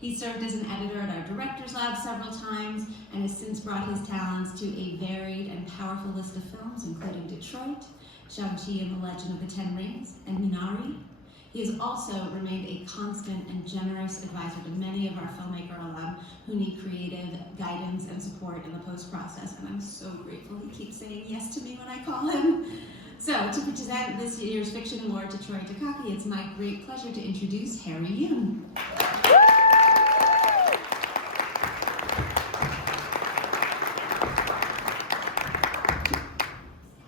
He served as an editor at our Directors Lab several times and has since brought his talents to a varied and powerful list of films, including Detroit, Shang-Chi and the Legend of the Ten Rings, and Minari. He has also remained a constant and generous advisor to many of our filmmaker alum who need creative guidance and support in the post-process, and I'm so grateful he keeps saying yes to me when I call him. So, to present this year's Fiction Award to Troy Takaki, it's my great pleasure to introduce Harry Yoon.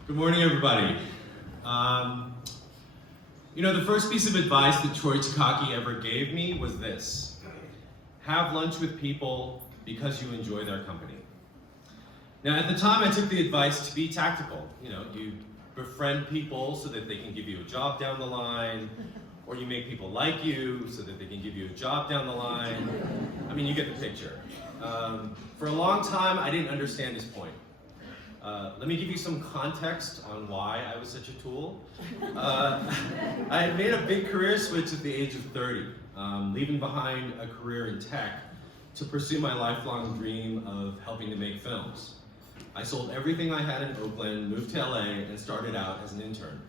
Good morning, everybody. The first piece of advice that Troy Takaki ever gave me was this: have lunch with people because you enjoy their company. Now, at the time, I took the advice to be tactical. You befriend people so that they can give you a job down the line, or you make people like you so that they can give you a job down the line. I mean, you get the picture. For a long time, I didn't understand his point. Let me give you some context on why I was such a tool. I had made a big career switch at the age of 30, leaving behind a career in tech to pursue my lifelong dream of helping to make films. I sold everything I had in Oakland, moved to LA, and started out as an intern.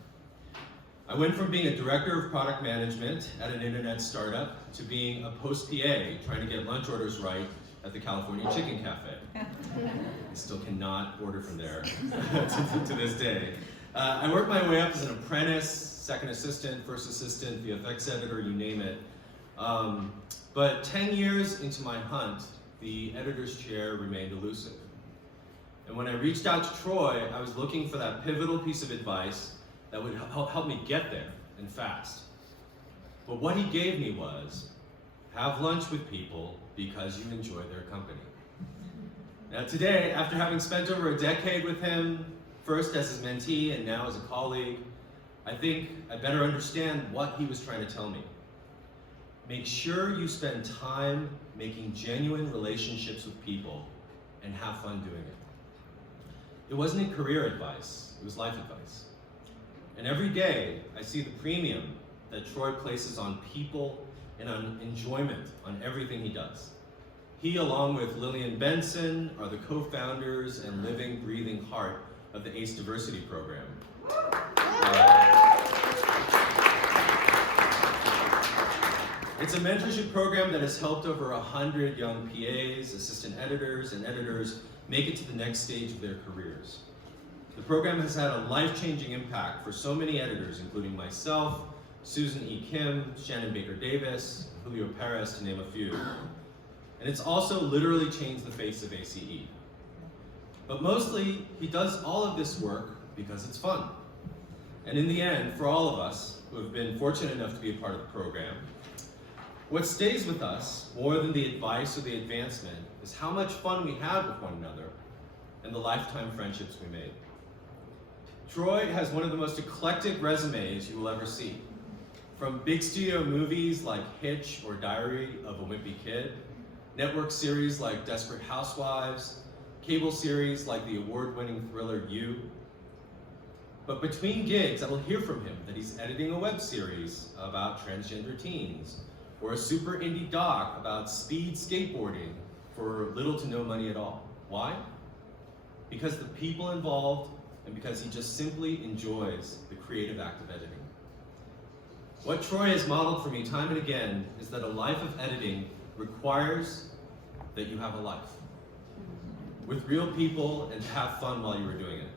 I went from being a director of product management at an internet startup to being a post-PA trying to get lunch orders right at the California Chicken Cafe. I still cannot order from there to this day. I worked my way up as an apprentice, second assistant, first assistant, VFX editor, you name it. But 10 years into my hunt, the editor's chair remained elusive. And when I reached out to Troy, I was looking for that pivotal piece of advice that would help me get there, and fast. But what he gave me was, have lunch with people because you enjoy their company. Now today, after having spent over a decade with him, first as his mentee and now as a colleague, I think I better understand what he was trying to tell me. Make sure you spend time making genuine relationships with people and have fun doing it. It wasn't career advice, it was life advice. And every day, I see the premium that Troy places on people and on enjoyment on everything he does. He, along with Lillian Benson, are the co-founders and living, breathing heart of the ACE Diversity Program. It's a mentorship program that has helped over 100 young PAs, assistant editors, and editors make it to the next stage of their careers. The program has had a life-changing impact for so many editors, including myself, Susan E. Kim, Shannon Baker Davis, Julio Perez, to name a few. And it's also literally changed the face of ACE. But mostly, he does all of this work because it's fun. And in the end, for all of us who have been fortunate enough to be a part of the program, what stays with us, more than the advice or the advancement, is how much fun we had with one another and the lifetime friendships we made. Troy has one of the most eclectic resumes you will ever see. From big studio movies like Hitch or Diary of a Wimpy Kid, network series like Desperate Housewives, cable series like the award-winning thriller You. But between gigs, I will hear from him that he's editing a web series about transgender teens, or a super indie doc about speed skateboarding for little to no money at all. Why? Because the people involved, and because he just simply enjoys the creative act of editing. What Troy has modeled for me time and again is that a life of editing requires that you have a life with real people and to have fun while you are doing it.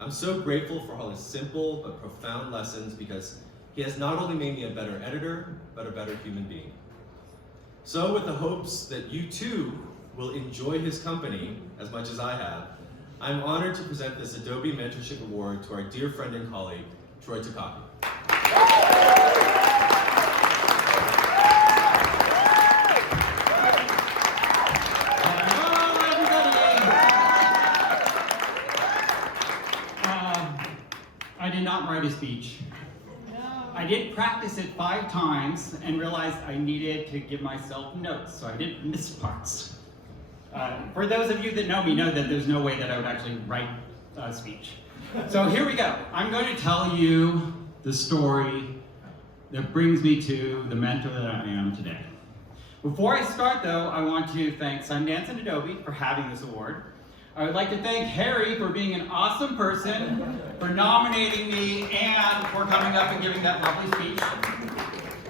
I'm so grateful for all his simple but profound lessons because he has not only made me a better editor, but a better human being. So with the hopes that you too will enjoy his company as much as I have, I'm honored to present this Adobe Mentorship Award to our dear friend and colleague, Troy Takaki. I did not write a speech. I did practice it 5 times and realized I needed to give myself notes, so I didn't miss parts. For those of you that know me know that there's no way that I would actually write a speech. So here we go. I'm going to tell you the story that brings me to the mentor that I am today. Before I start though, I want to thank Sundance and Adobe for having this award. I would like to thank Harry for being an awesome person, for nominating me, and for coming up and giving that lovely speech.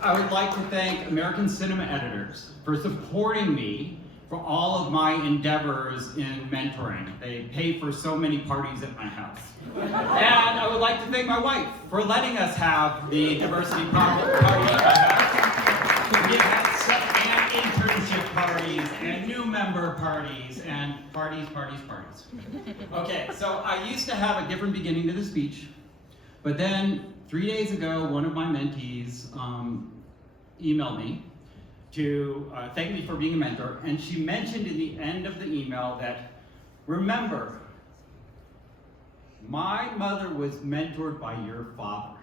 I would like to thank American Cinema Editors for supporting me for all of my endeavors in mentoring. They pay for so many parties at my house. And I would like to thank my wife for letting us have the diversity party at my house. We have had internship parties and new member parties and parties. Okay, so I used to have a different beginning to the speech, but then 3 days ago, one of my mentees emailed me to thank me for being a mentor, and she mentioned in the end of the email that, remember, my mother was mentored by your father.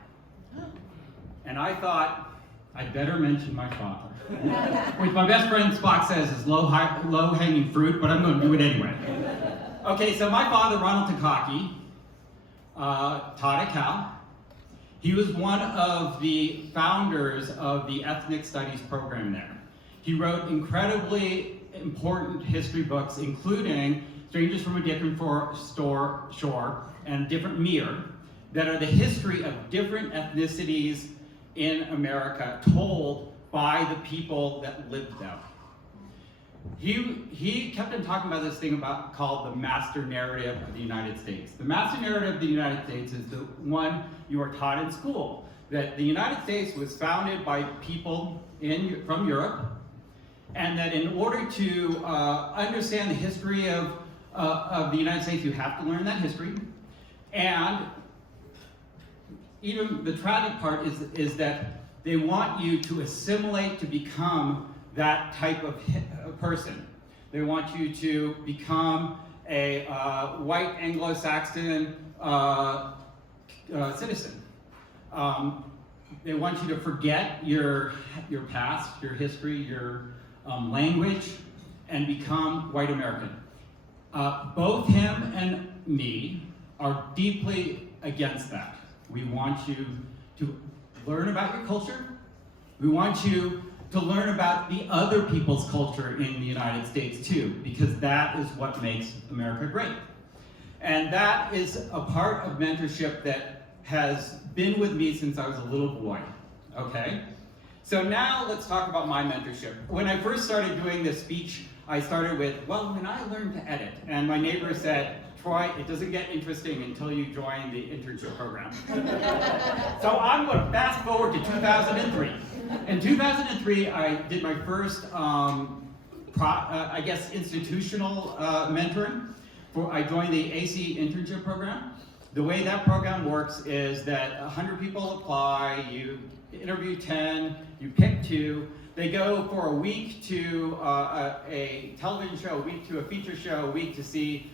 And I thought, I'd better mention my father. Which my best friend Spock says is low-hanging fruit, but I'm going to do it anyway. Okay, so my father, Ronald Takaki, taught at Cal. He was one of the founders of the ethnic studies program there. He wrote incredibly important history books, including Strangers from a Different Shore and Different Mirror, that are the history of different ethnicities in America told by the people that lived there. He kept on talking about this thing called the master narrative of the United States. The master narrative of the United States is the one you are taught in school, that the United States was founded by people from Europe, and that in order to understand the history of the United States, you have to learn that history. And even the tragic part is that they want you to assimilate to become that type of person. They want you to become a white Anglo-Saxon citizen. They want you to forget your past, your history, your language, and become white American. Both him and me are deeply against that. We want you to learn about your culture. We want you to learn about the other people's culture in the United States too, because that is what makes America great. And that is a part of mentorship that has been with me since I was a little boy, okay? So now let's talk about my mentorship. When I first started doing this speech, I started with, well, when I learned to edit, and my neighbor said, Troy, it doesn't get interesting until you join the internship program. So I'm going to fast forward to 2003. In 2003, I did my first, institutional mentoring. I joined the AC internship program. The way that program works is that 100 people apply, you interview 10, you pick 2, they go for a week to a television show, a week to a feature show, a week to see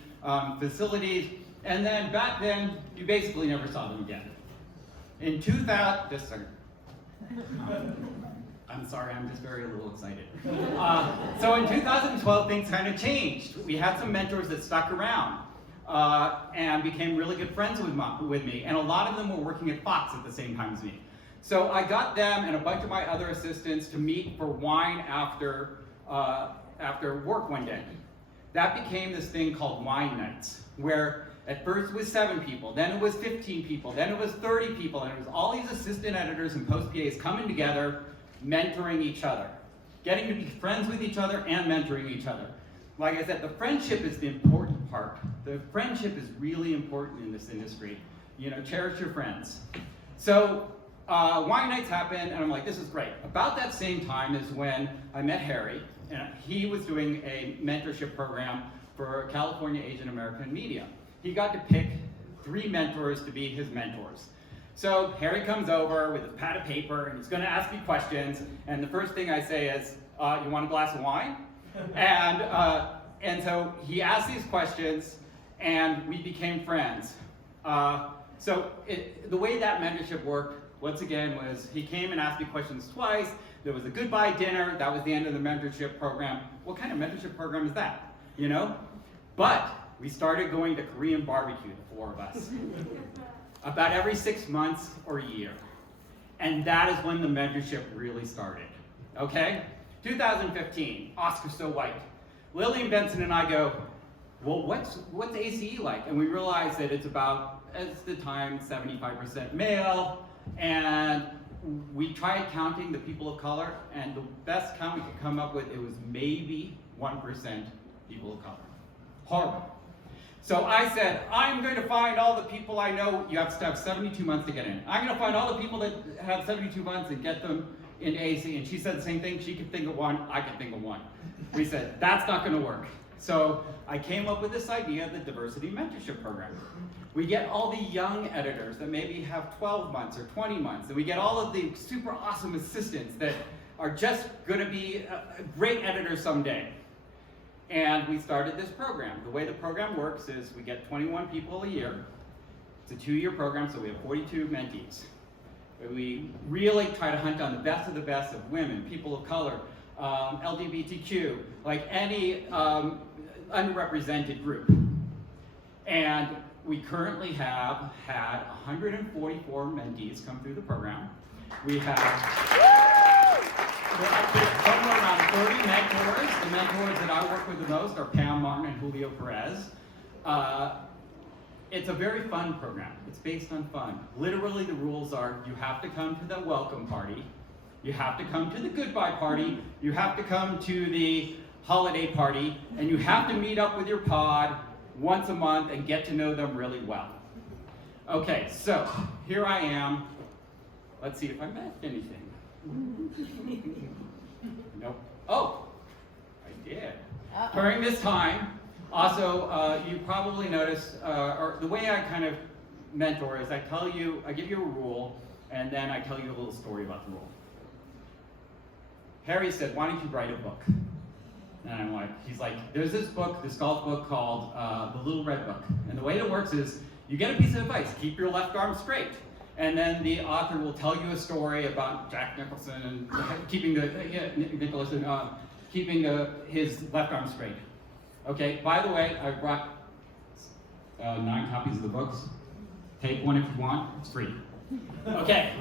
facilities, and then back then, you basically never saw them again. In 2000, just a second. I'm sorry, I'm just very a little excited. So in 2012, things kind of changed. We had some mentors that stuck around and became really good friends with me, and a lot of them were working at Fox at the same time as me. So I got them and a bunch of my other assistants to meet for wine after work one day. That became this thing called wine nights, where at first it was 7 people, then it was 15 people, then it was 30 people, and it was all these assistant editors and post PAs coming together, mentoring each other, getting to be friends with each other and mentoring each other. Like I said, the friendship is the important part. The friendship is really important in this industry. You know, cherish your friends. So wine nights happened, and I'm like, this is great. About that same time is when I met Harry, and he was doing a mentorship program for California Asian American media. He got to pick 3 mentors to be his mentors. So Harry comes over with a pad of paper, and he's going to ask me questions, and the first thing I say is, you want a glass of wine? And so he asked these questions, and we became friends. So the way that mentorship worked, once again, was he came and asked me questions twice. There was a goodbye dinner. That was the end of the mentorship program. What kind of mentorship program is that? You know? But we started going to Korean barbecue, the 4 of us, about every 6 months or a year. And that is when the mentorship really started, okay? 2015, Oscar So White. Lillian Benson and I go, well, what's ACE like? And we realize that it's about, at the time, 75% male, and we tried counting the people of color, and the best count we could come up with, it was maybe 1% people of color. Horrible. So I said, I'm going to find all the people I know. You have to have 72 months to get in. I'm going to find all the people that have 72 months and get them in AC. And she said the same thing. She could think of one. I could think of one. We said, that's not going to work. So I came up with this idea of the Diversity Mentorship Program. We get all the young editors that maybe have 12 months or 20 months. And we get all of the super awesome assistants that are just going to be great editors someday. And we started this program. The way the program works is we get 21 people a year. It's a 2-year program, so we have 42 mentees. We really try to hunt down the best of women, people of color, LGBTQ, like any underrepresented group. And we currently have had 144 mentees come through the program. We have somewhere around 30 mentors. The mentors that I work with the most are Pam Martin and Julio Perez. It's a very fun program. It's based on fun. Literally, the rules are you have to come to the welcome party, you have to come to the goodbye party, you have to come to the holiday party, and you have to meet up with your pod once a month and get to know them really well. Okay, so here I am. Let's see if I missed anything. Nope. Oh, I did. During this time, also, you probably noticed, or the way I kind of mentor is I give you a rule, and then I tell you a little story about the rule. Harry said, why don't you write a book? And I'm like, he's like, there's this book, this golf book called The Little Red Book. And the way it works is you get a piece of advice, keep your left arm straight. And then the author will tell you a story about Jack Nicholson and keeping his left arm straight. Okay, by the way, I brought 9 copies of the books. Take one if you want, it's free. Okay,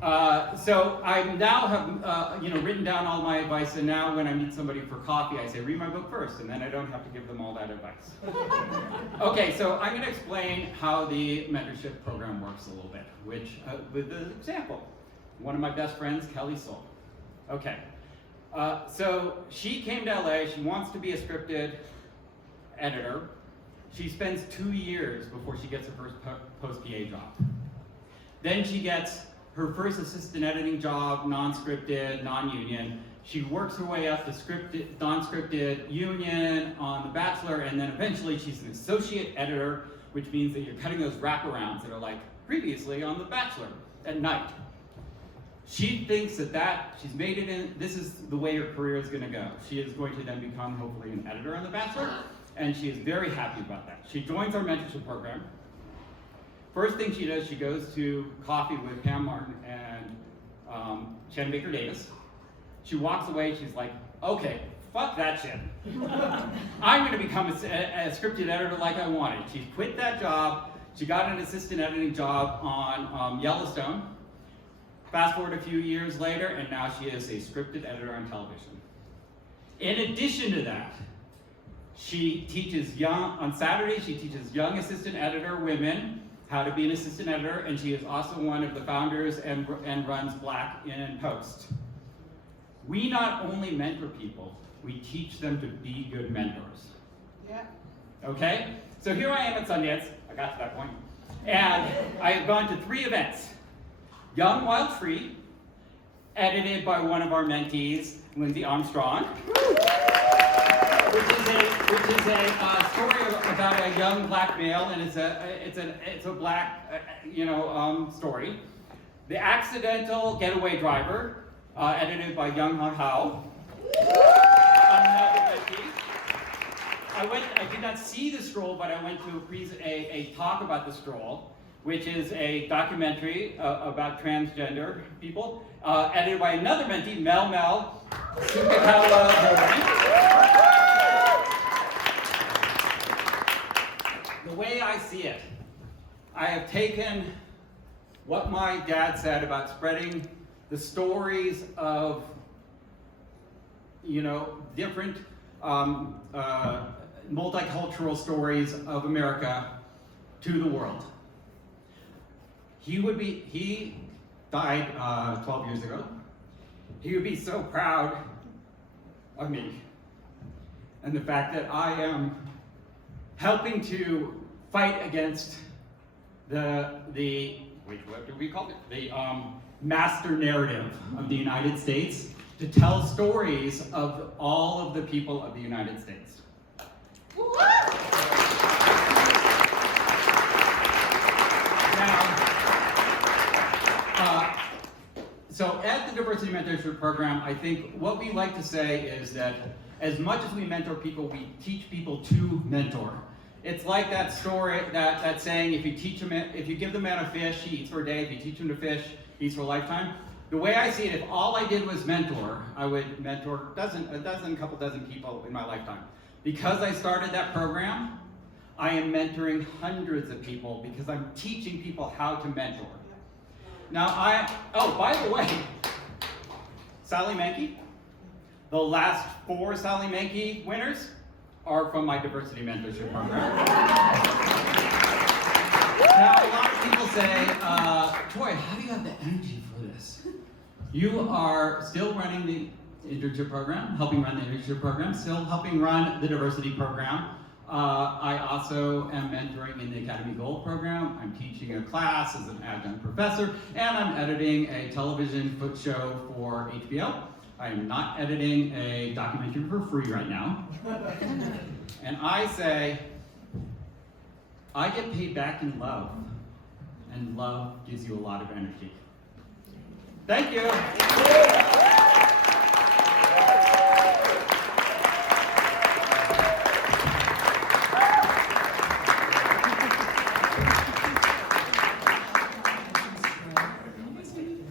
so I now have written down all my advice, and now when I meet somebody for coffee, I say, read my book first, and then I don't have to give them all that advice. Okay, so I'm going to explain how the mentorship program works a little bit, with the example. One of my best friends, Kelly Soul. Okay, so she came to LA, she wants to be a scripted editor. She spends 2 years before she gets her first post-PA job. Then she gets her first assistant editing job, non-scripted, non-union. She works her way up to scripted, non-scripted, union, on The Bachelor, and then eventually she's an associate editor, which means that you're cutting those wraparounds that are like previously on The Bachelor at night. She thinks that she's made it in, this is the way her career is going to go. She is going to then become hopefully an editor on The Bachelor, and she is very happy about that. She joins our mentorship program. First thing she does, she goes to coffee with Pam Martin and Shannon Baker Davis. She walks away, she's like, okay, fuck that shit. I'm going to become a scripted editor like I wanted. She quit that job, she got an assistant editing job on Yellowstone. Fast forward a few years later, and now she is a scripted editor on television. In addition to that, she teaches on Saturdays, she teaches young assistant editor women how to be an assistant editor, and she is also one of the founders and runs Black in Post. We not only mentor people, we teach them to be good mentors. Yeah. Okay? So here I am at Sundance, I got to that point, and I have gone to 3 events. Young Wild Free, edited by one of our mentees, Lindsay Armstrong, which is a story about a young black male, and it's a black story. The Accidental Getaway Driver, edited by Young Han Hao. Another mentee. I did not see the scroll, but I went to a talk about the scroll, which is a documentary about transgender people, edited by another mentee, Mel Sukakawa. The way I see it, I have taken what my dad said about spreading the stories of different multicultural stories of America to the world. He died 12 years ago. He would be so proud of me and the fact that I am helping to fight against what do we call it? The master narrative of the United States to tell stories of all of the people of the United States. So at the Diversity Mentorship Program, I think what we like to say is that as much as we mentor people, we teach people to mentor. It's like that story, that saying, if you give the man a fish, he eats for a day. If you teach him to fish, he eats for a lifetime. The way I see it, if all I did was mentor, I would mentor a couple dozen people in my lifetime. Because I started that program, I am mentoring hundreds of people because I'm teaching people how to mentor. Now by the way, Sally Mankey, the last 4 Sally Mankey winners are from my diversity mentorship program. Now, a lot of people say, Troy, how do you have the energy for this? You are still running the internship program, helping run the internship program, still helping run the diversity program. I also am mentoring in the Academy Gold program. I'm teaching a class as an adjunct professor, and I'm editing a television show for HBO. I am not editing a documentary for free right now. And I say, I get paid back in love, and love gives you a lot of energy. Thank you.